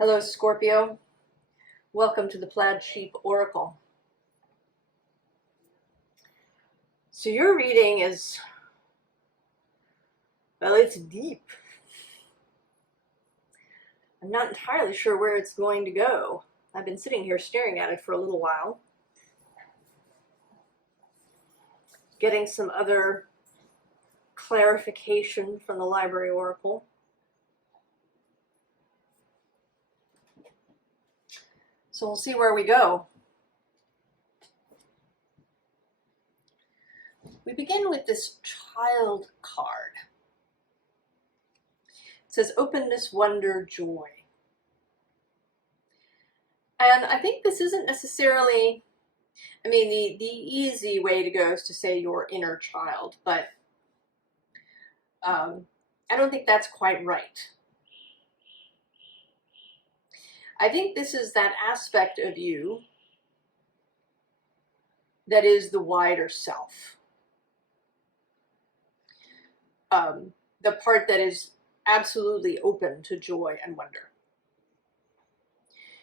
Hello, Scorpio. Welcome to the Plaid Sheep Oracle. So your reading is, well, it's deep. I'm not entirely sure where it's going to go. I've been sitting here staring at it for a little while, getting some other clarification from the Library Oracle. So we'll see where we go. We begin with this child card. It says openness, wonder, joy. And I think this isn't necessarily, the easy way to go is to say your inner child, but I don't think that's quite right. I think this is that aspect of you that is the wider self. The part that is absolutely open to joy and wonder.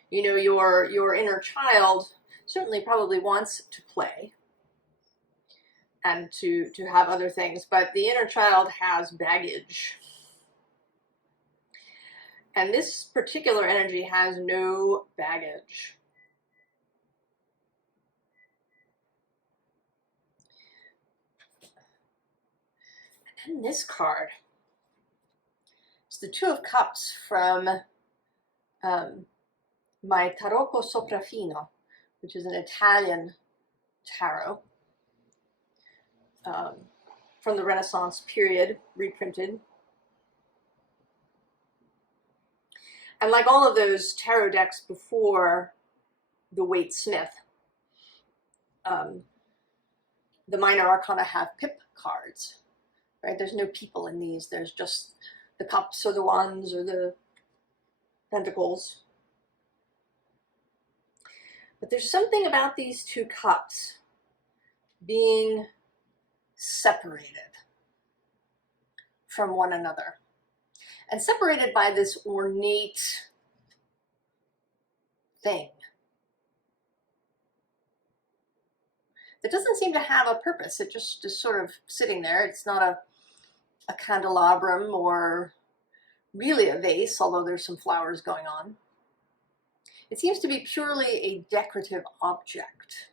You know, your inner child certainly probably wants to play and to have other things, but the inner child has baggage. And this particular energy has no baggage. And then this card is the Two of Cups from my Tarocco Soprafino, which is an Italian tarot from the Renaissance period, reprinted. And like all of those tarot decks before the Waite Smith, the minor arcana have pip cards, right? There's no people in these. There's just the cups or the wands or the pentacles. But there's something about these two cups being separated from one another. And separated by this ornate thing that doesn't seem to have a purpose. It just is sort of sitting there. It's not a candelabrum or really a vase, although there's some flowers going on. It seems to be purely a decorative object,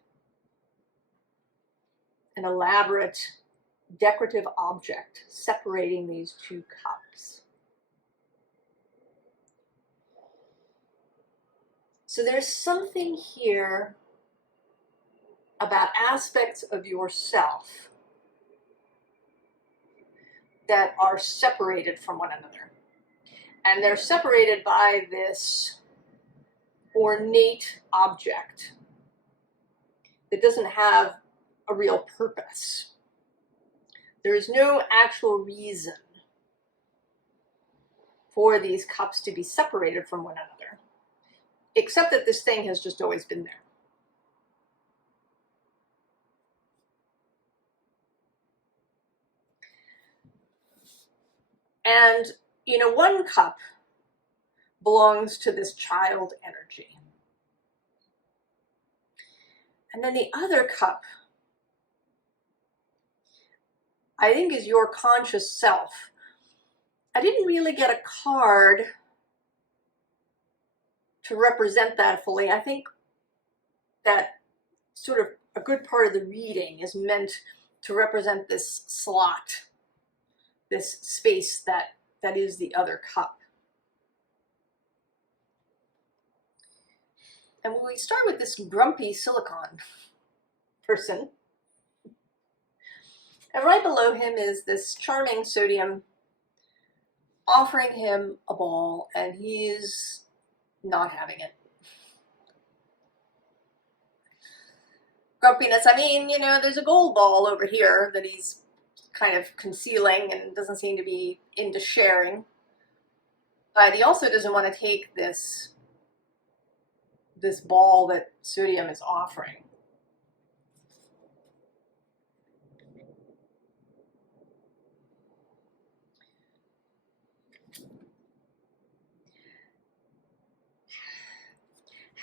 an elaborate decorative object separating these two cups. So there's something here about aspects of yourself that are separated from one another. And they're separated by this ornate object that doesn't have a real purpose. There is no actual reason for these cups to be separated from one another, except that this thing has just always been there. And, you know, one cup belongs to this child energy. And then the other cup, I think, is your conscious self. I didn't really get a card to represent that fully. I think that sort of a good part of the reading is meant to represent this slot, this space that is the other cup. And when we start with this grumpy silicon person, and right below him is this charming sodium offering him a ball, and he's not having it. Grumpiness, I mean, you know, there's a gold ball over here that he's kind of concealing and doesn't seem to be into sharing. But he also doesn't want to take this ball that sodium is offering.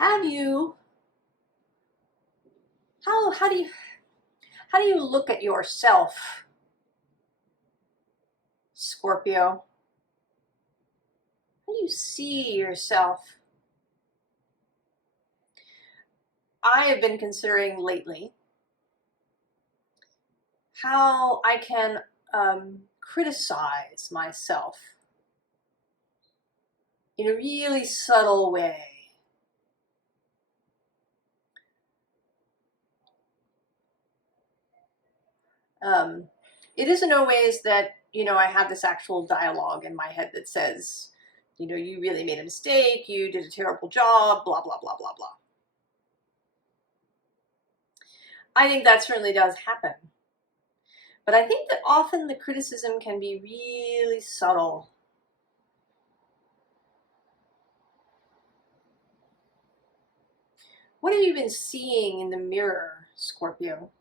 Have you, how do you look at yourself, Scorpio? How do you see yourself? I have been considering lately how I can criticize myself in a really subtle way. It isn't always that, I have this actual dialogue in my head that says, you really made a mistake, you did a terrible job, blah, blah, blah, blah, blah. I think that certainly does happen. But I think that often the criticism can be really subtle. What have you been seeing in the mirror, Scorpio?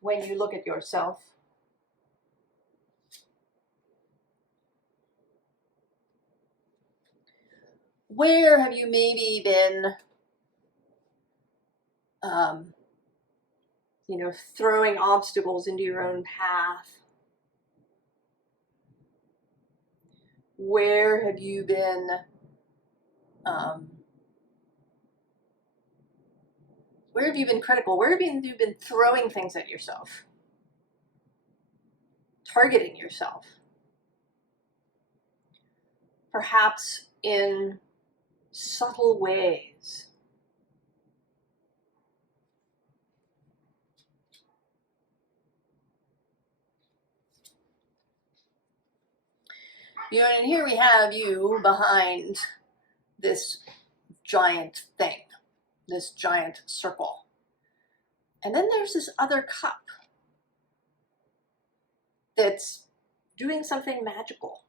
When you look at yourself? Where have you maybe been, throwing obstacles into your own path? Where have you been, critical? Where have you been throwing things at yourself? Targeting yourself? Perhaps in subtle ways. And here we have you behind this giant thing, this giant circle. And then there's this other cup that's doing something magical,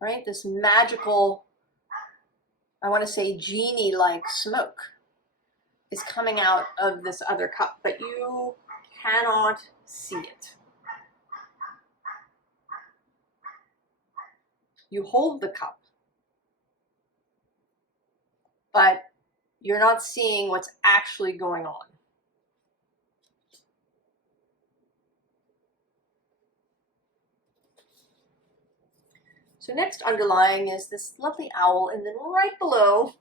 right? This magical, I want to say genie-like smoke is coming out of this other cup, but you cannot see it. You hold the cup, but you're not seeing what's actually going on. So next underlying is this lovely owl, and then right below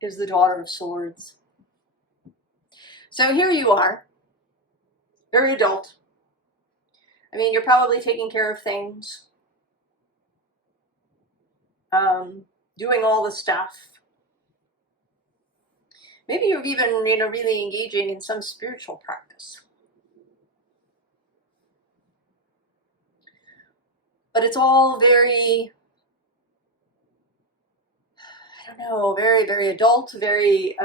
is the Daughter of Swords. So here you are, very adult. I mean, you're probably taking care of things, doing all the stuff. Maybe you're even, really engaging in some spiritual practice. But it's all very, I don't know, very, very adult, very,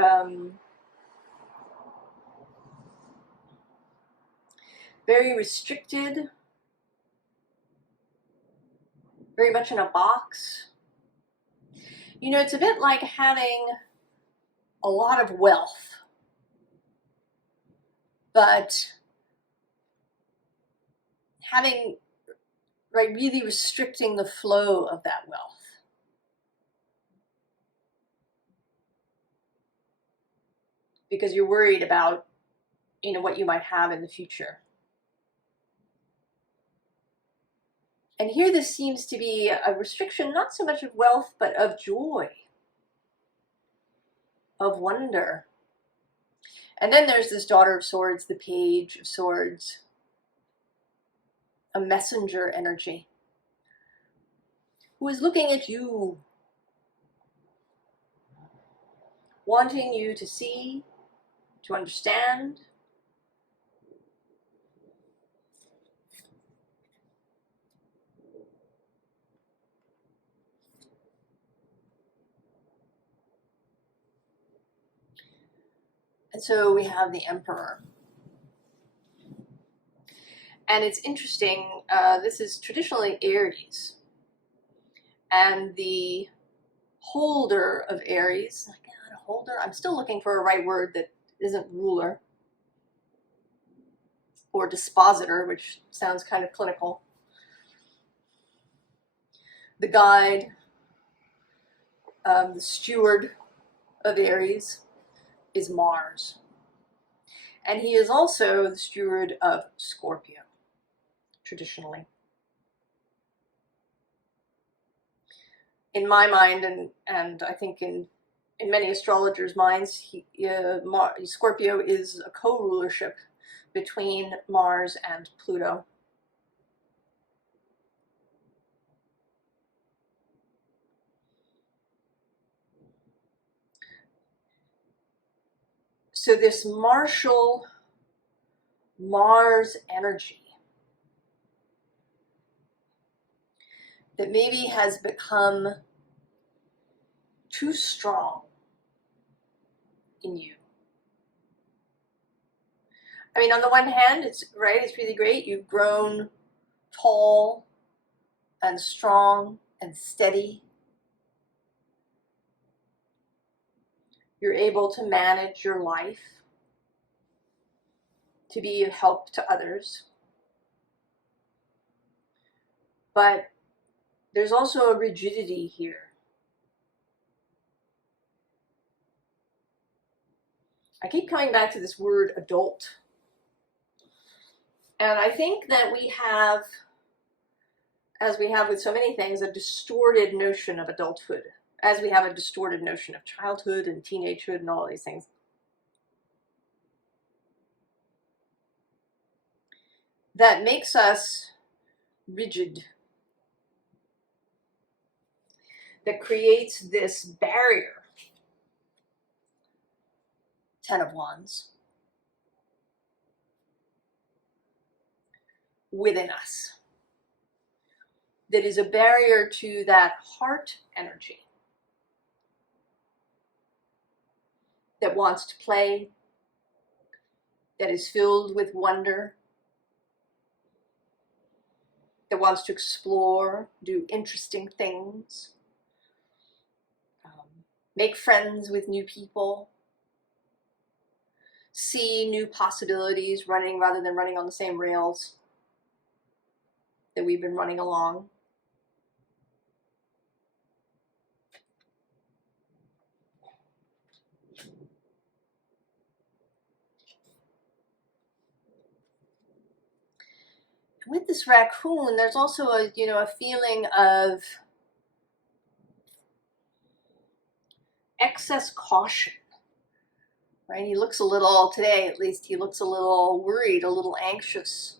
very restricted, very much in a box. It's a bit like having a lot of wealth, but having, really restricting the flow of that wealth. Because you're worried about, what you might have in the future. And here this seems to be a restriction, not so much of wealth, but of joy, of wonder. And then there's this Daughter of Swords, the Page of Swords, a messenger energy, who is looking at you, wanting you to see, to understand. And so we have the Emperor. And it's interesting, this is traditionally Aries. And the holder of Aries, holder, I'm still looking for a right word that isn't ruler. or dispositor, which sounds kind of clinical. The guide, the steward of Aries is Mars. And he is also the steward of Scorpio, traditionally. In my mind, and I think in many astrologers' minds, Scorpio is a co-rulership between Mars and Pluto. So this martial Mars energy that maybe has become too strong in you. I mean, on the one hand, it's right, it's really great. You've grown tall and strong and steady. You're able to manage your life, to be of help to others. But there's also a rigidity here. I keep coming back to this word adult. And I think that we have, as we have with so many things, a distorted notion of adulthood, as we have a distorted notion of childhood and teenagehood and all these things. That makes us rigid. That creates this barrier. 10 of Wands. Within us. That is a barrier to that heart energy. That wants to play. That is filled with wonder. That wants to explore, do interesting things. Make friends with new people. See new possibilities running rather than running on the same rails that we've been running along. With this raccoon, there's also a feeling of excess caution, right? He looks a little, today at least, he looks a little worried, a little anxious.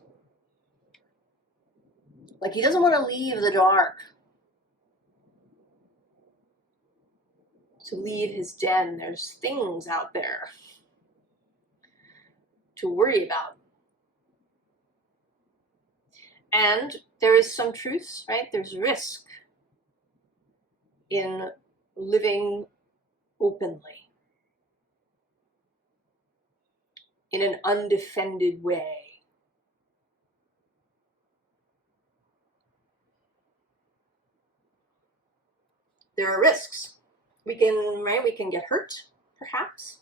Like he doesn't want to leave the dark. To leave his den. There's things out there to worry about. And there is some truth, right? There's risk in living openly, in an undefended way. There are risks. We can get hurt, perhaps,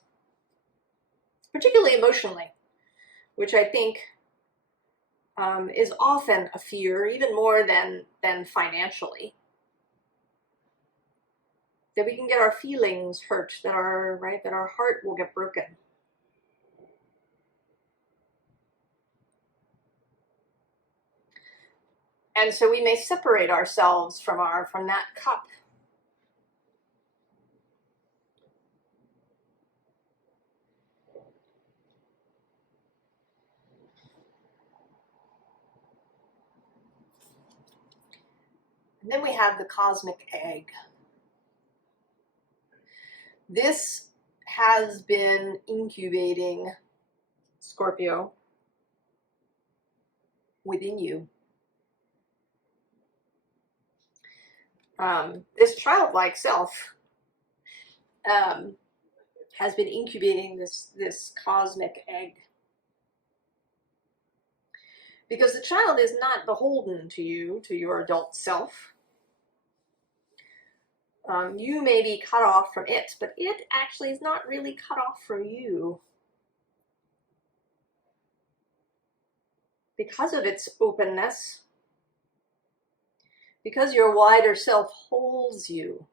particularly emotionally, which I think is often a fear, even more than financially. That we can get our feelings hurt, that our heart will get broken. And so we may separate ourselves from that cup. And then we have the cosmic egg. This has been incubating, Scorpio, within you. This childlike self has been incubating this cosmic egg. Because the child is not beholden to you, to your adult self. You may be cut off from it, but it actually is not really cut off from you. because of its openness, because your wider self holds you.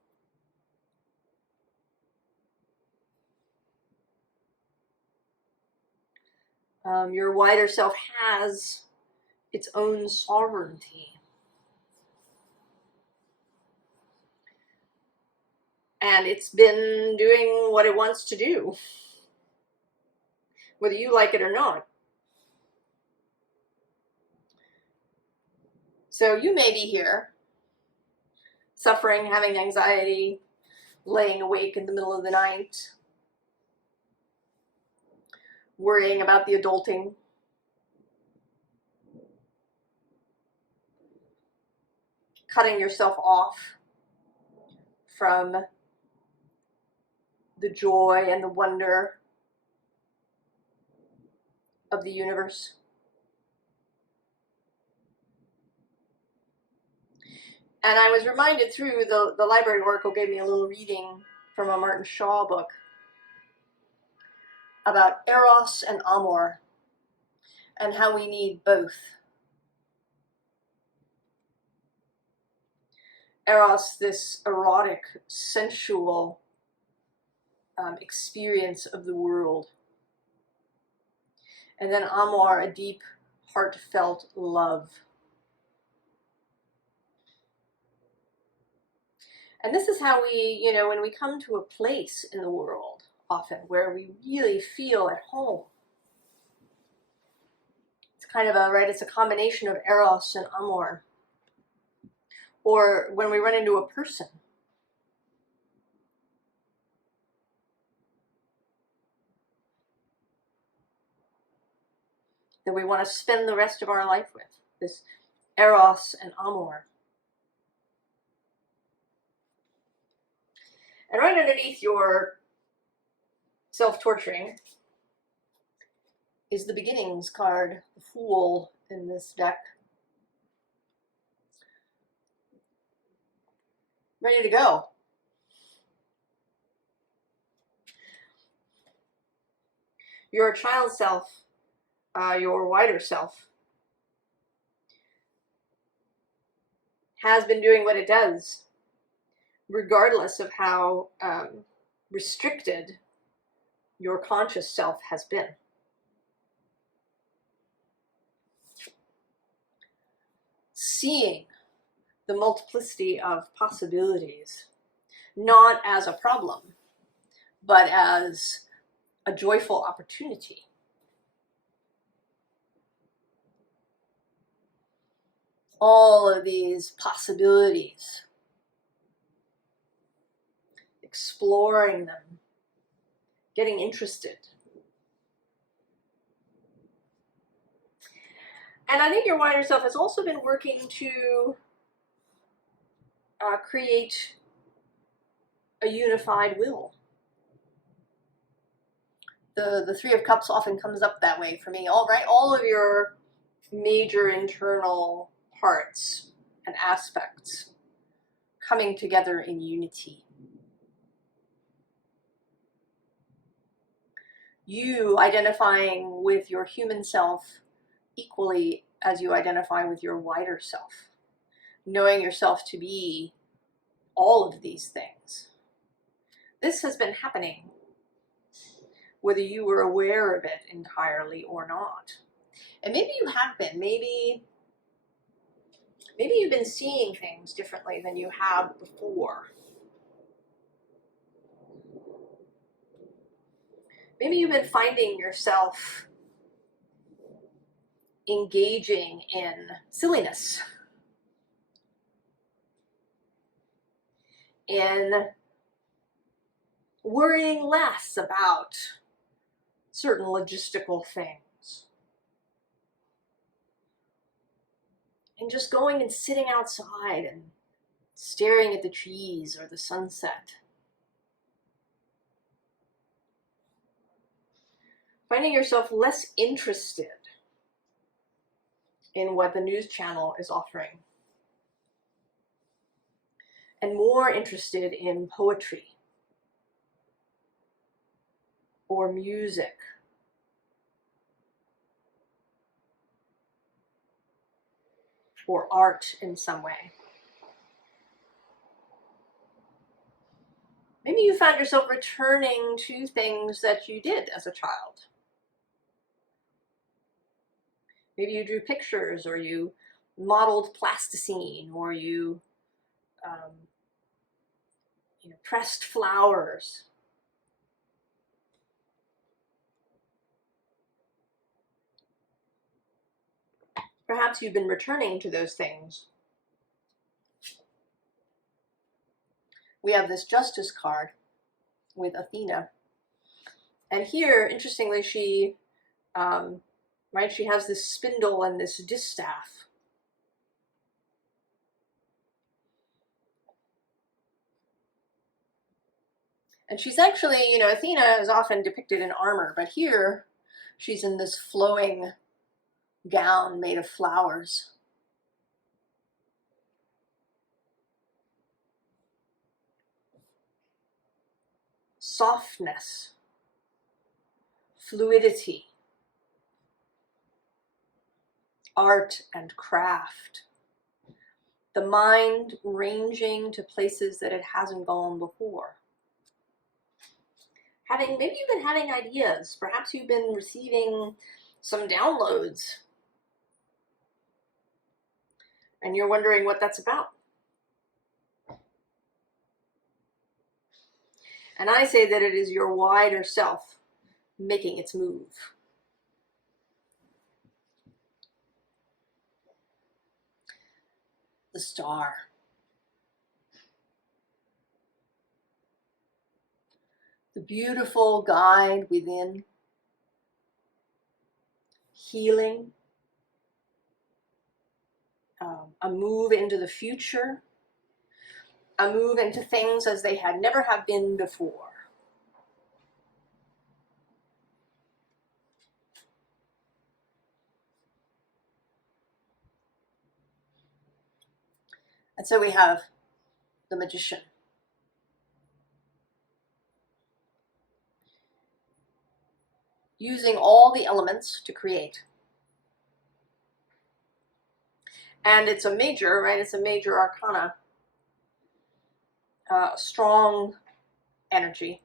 Your wider self has its own sovereignty. And it's been doing what it wants to do, whether you like it or not. So you may be here, suffering, having anxiety, laying awake in the middle of the night, worrying about the adulting, cutting yourself off from the joy and the wonder of the universe. And I was reminded through the library oracle gave me a little reading from a Martin Shaw book about Eros and Amor and how we need both. Eros, this erotic, sensual experience of the world. And then Amor, a deep, heartfelt love. And this is how we, when we come to a place in the world, often, where we really feel at home. It's kind of it's a combination of Eros and Amor. Or when we run into a person. That we want to spend the rest of our life with. This Eros and Amor. And right underneath your self-torturing is the Beginnings card, the Fool in this deck. Ready to go. Your child self, your wider self, has been doing what it does, regardless of how restricted your conscious self has been. Seeing the multiplicity of possibilities, not as a problem, but as a joyful opportunity. All of these possibilities, exploring them, getting interested. And I think your wider self has also been working to create a unified will. The Three of Cups often comes up that way for me. All of your major internal parts and aspects coming together in unity. You identifying with your human self equally as you identify with your wider self. Knowing yourself to be all of these things. This has been happening, whether you were aware of it entirely or not. And maybe you have been. Maybe you've been seeing things differently than you have before. Maybe you've been finding yourself engaging in silliness, in worrying less about certain logistical things, and just going and sitting outside and staring at the trees or the sunset. Finding yourself less interested in what the news channel is offering, and more interested in poetry or music or art in some way. Maybe you found yourself returning to things that you did as a child. Maybe you drew pictures, or you modeled plasticine, or you pressed flowers. Perhaps you've been returning to those things. We have this Justice card with Athena. And here, interestingly, she has this spindle and this distaff. And she's actually, Athena is often depicted in armor, but here she's in this flowing gown made of flowers. Softness, fluidity, art and craft, the mind ranging to places that it hasn't gone before. Maybe you've been having ideas, perhaps you've been receiving some downloads, and you're wondering what that's about. And I say that it is your wider self making its move. The Star. The beautiful guide within. Healing. A move into the future. A move into things as they had never have been before. And so we have the Magician. Using all the elements to create. And it's a major, right? It's a major arcana. Strong energy.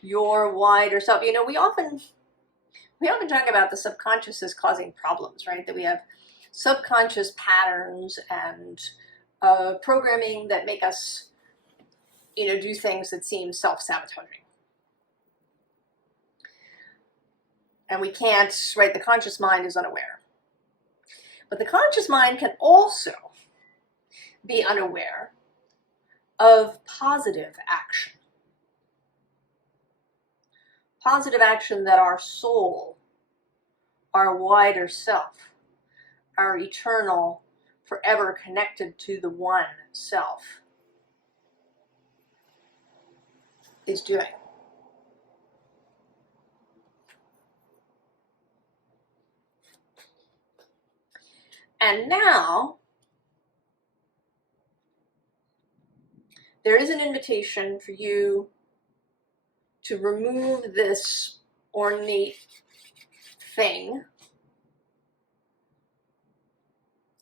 Your wider self. We often talk about the subconscious as causing problems, right? That we have subconscious patterns and programming that make us, do things that seem self-sabotaging. And we can't, right? The conscious mind is unaware. But the conscious mind can also be unaware of positive action. Positive action that our soul, our wider self, our eternal, forever connected to the one self is doing. And now, there is an invitation for you to remove this ornate thing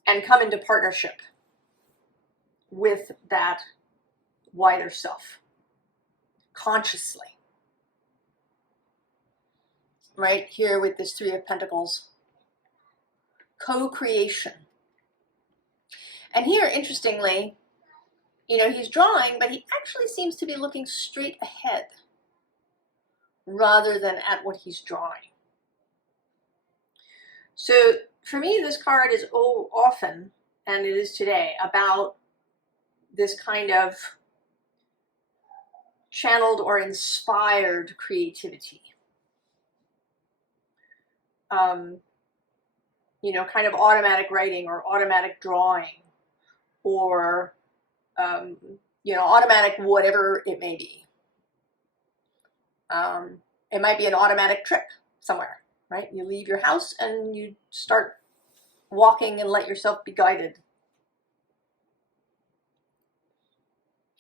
and come into partnership with that wider self, consciously. Right here with this Three of Pentacles. Co-creation. And here, interestingly, he's drawing, but he actually seems to be looking straight ahead rather than at what he's drawing. So for me, this card is often, and it is today, about this kind of channeled or inspired creativity. Kind of automatic writing or automatic drawing or, automatic whatever it may be. It might be an automatic trip somewhere, right? You leave your house and you start walking and let yourself be guided.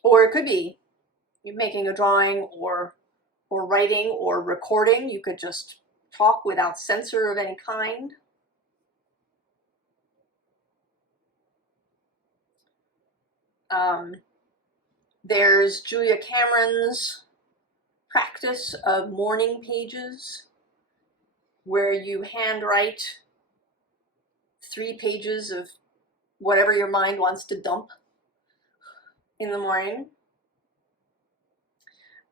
Or it could be you making a drawing or writing or recording. You could just talk without censor of any kind. There's Julia Cameron's practice of morning pages, where you handwrite 3 pages of whatever your mind wants to dump in the morning.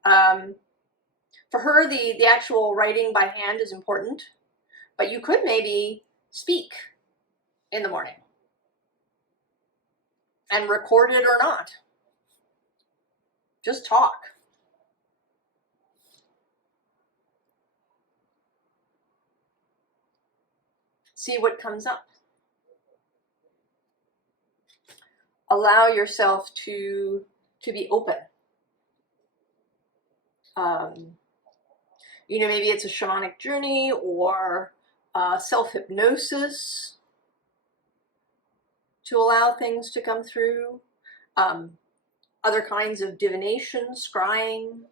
For her, the actual writing by hand is important, but you could maybe speak in the morning and record it or not. Just talk. See what comes up. Allow yourself to be open. You know, maybe it's a shamanic journey or self-hypnosis to allow things to come through. Other kinds of divination, scrying.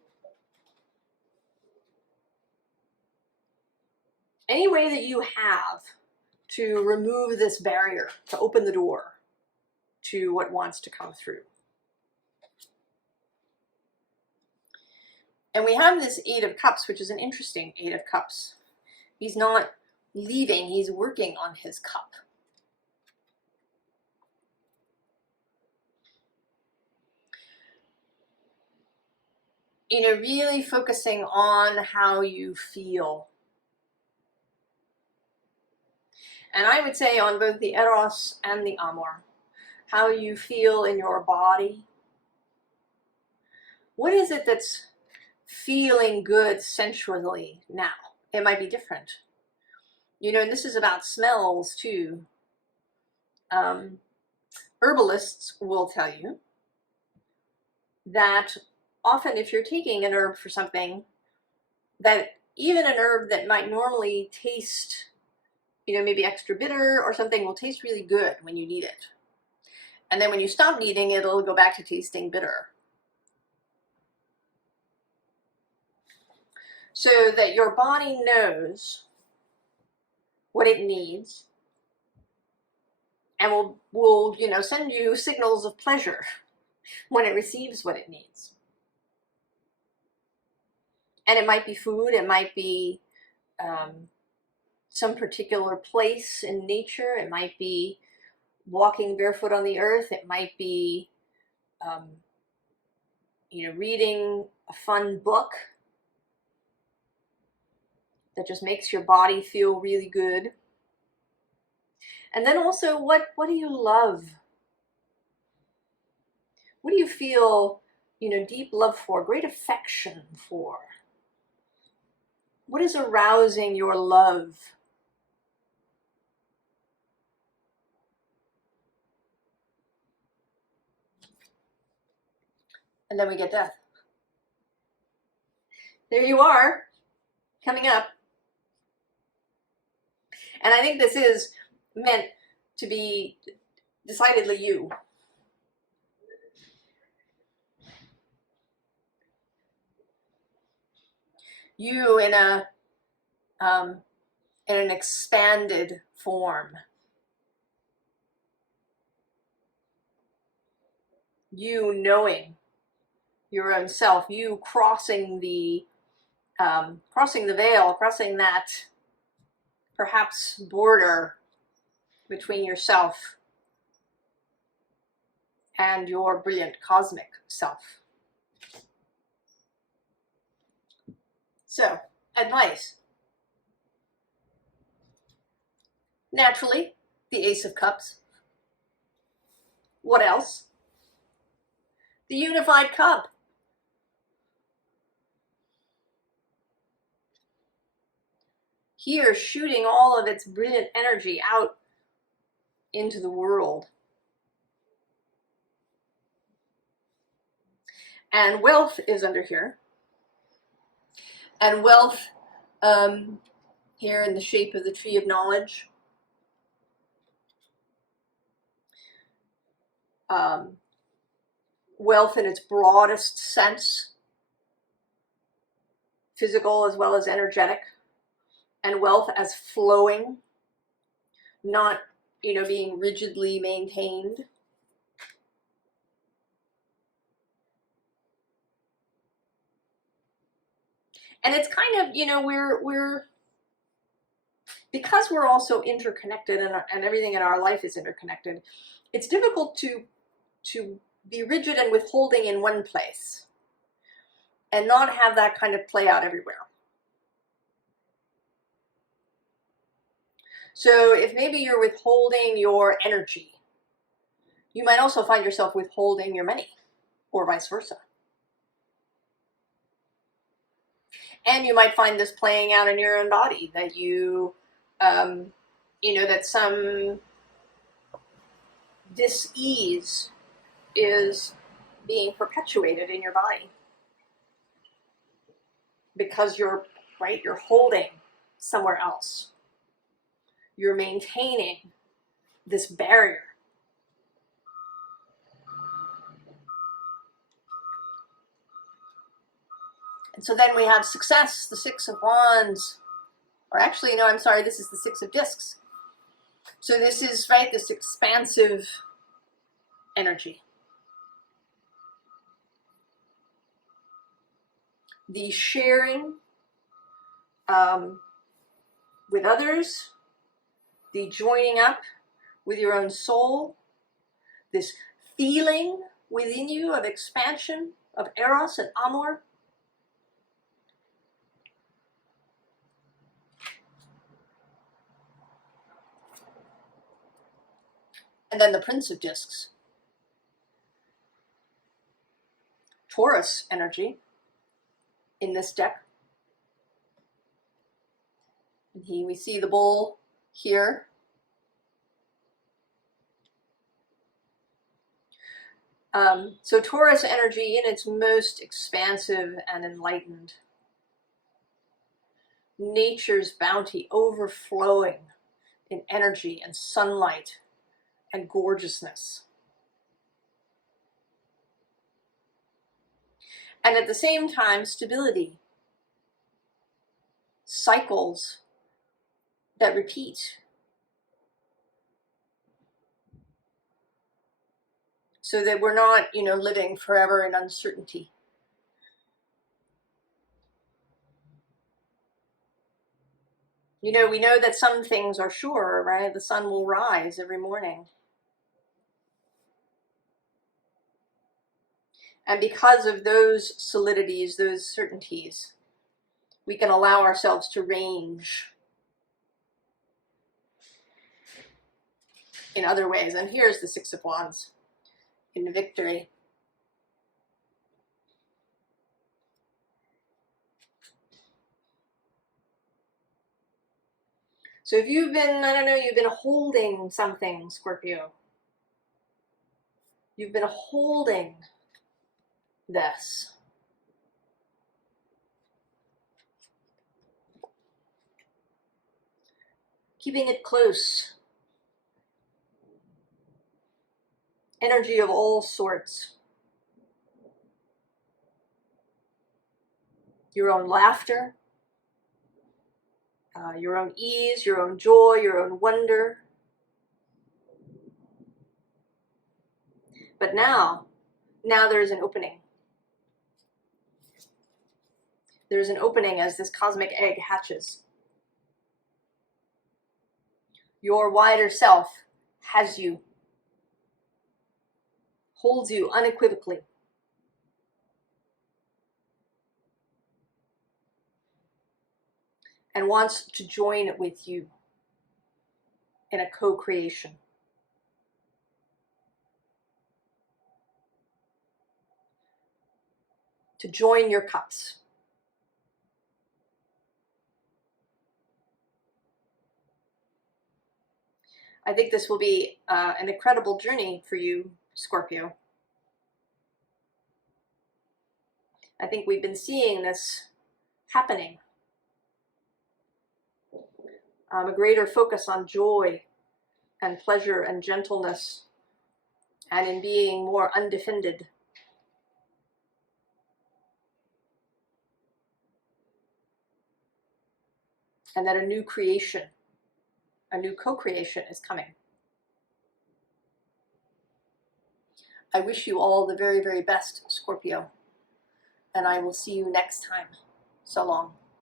Any way that you have to remove this barrier, to open the door to what wants to come through. And we have this 8 of Cups, which is an interesting 8 of Cups. He's not leaving, he's working on his cup. You know, really focusing on how you feel. And I would say on both the Eros and the Amor, how you feel in your body. What is it that's feeling good sensually now? It might be different. You know, and this is about smells too. Herbalists will tell you that often if you're taking an herb for something, that even an herb that might normally taste, you know, maybe extra bitter or something, will taste really good when you need it. And then when you stop needing it, it'll go back to tasting bitter. So that your body knows what it needs and will you know, send you signals of pleasure when it receives what it needs. And it might be food, it might be some particular place in nature, it might be walking barefoot on the earth, it might be you know, reading a fun book that just makes your body feel really good. And then also, what do you love? What do you feel, you know, deep love for, great affection for? What is arousing your love? And then we get death. There you are, coming up. And I think this is meant to be decidedly you. You in an expanded form. You knowing your own self. You crossing the veil, crossing that perhaps border between yourself and your brilliant cosmic self. So, advice. Naturally, the Ace of Cups. What else? The Unified Cup. Here, shooting all of its brilliant energy out into the world. And wealth is under here. And wealth, here in the shape of the Tree of Knowledge. Wealth in its broadest sense, physical as well as energetic, and wealth as flowing, not, you know, being rigidly maintained. And it's kind of, you know, because we're also interconnected, and everything in our life is interconnected, it's difficult to be rigid and withholding in one place and not have that kind of play out everywhere. So if maybe you're withholding your energy, you might also find yourself withholding your money, or vice versa. And you might find this playing out in your own body, that you know, that some dis-ease is being perpetuated in your body because you're holding somewhere else. You're maintaining this barrier. And so then we have success, the Six of Wands, or actually, no, I'm sorry, this is the Six of Discs. So this is, right, this expansive energy. The sharing with others, the joining up with your own soul, this feeling within you of expansion, of eros and amor. And then the Prince of Discs, Taurus energy in this deck. We see the bull here. So Taurus energy in its most expansive and enlightened. Nature's bounty overflowing in energy and sunlight and gorgeousness. And at the same time, stability. Cycles that repeat. So that we're not, you know, living forever in uncertainty. You know, we know that some things are sure, right? The sun will rise every morning. And because of those solidities, those certainties, we can allow ourselves to range in other ways. And here's the Six of Wands in victory. So if you've been, I don't know, you've been holding something, Scorpio. You've been holding this. Keeping it close. Energy of all sorts. Your own laughter. Your own ease, your own joy, your own wonder. But now there's an opening. There's an opening as this cosmic egg hatches. Your wider self has you, holds you unequivocally. And wants to join with you in a co-creation. To join your cups. I think this will be an incredible journey for you, Scorpio. I think we've been seeing this happening. A greater focus on joy and pleasure and gentleness, and in being more undefended. And that a new creation, a new co-creation is coming. I wish you all the very, very best, Scorpio. And I will see you next time. So long.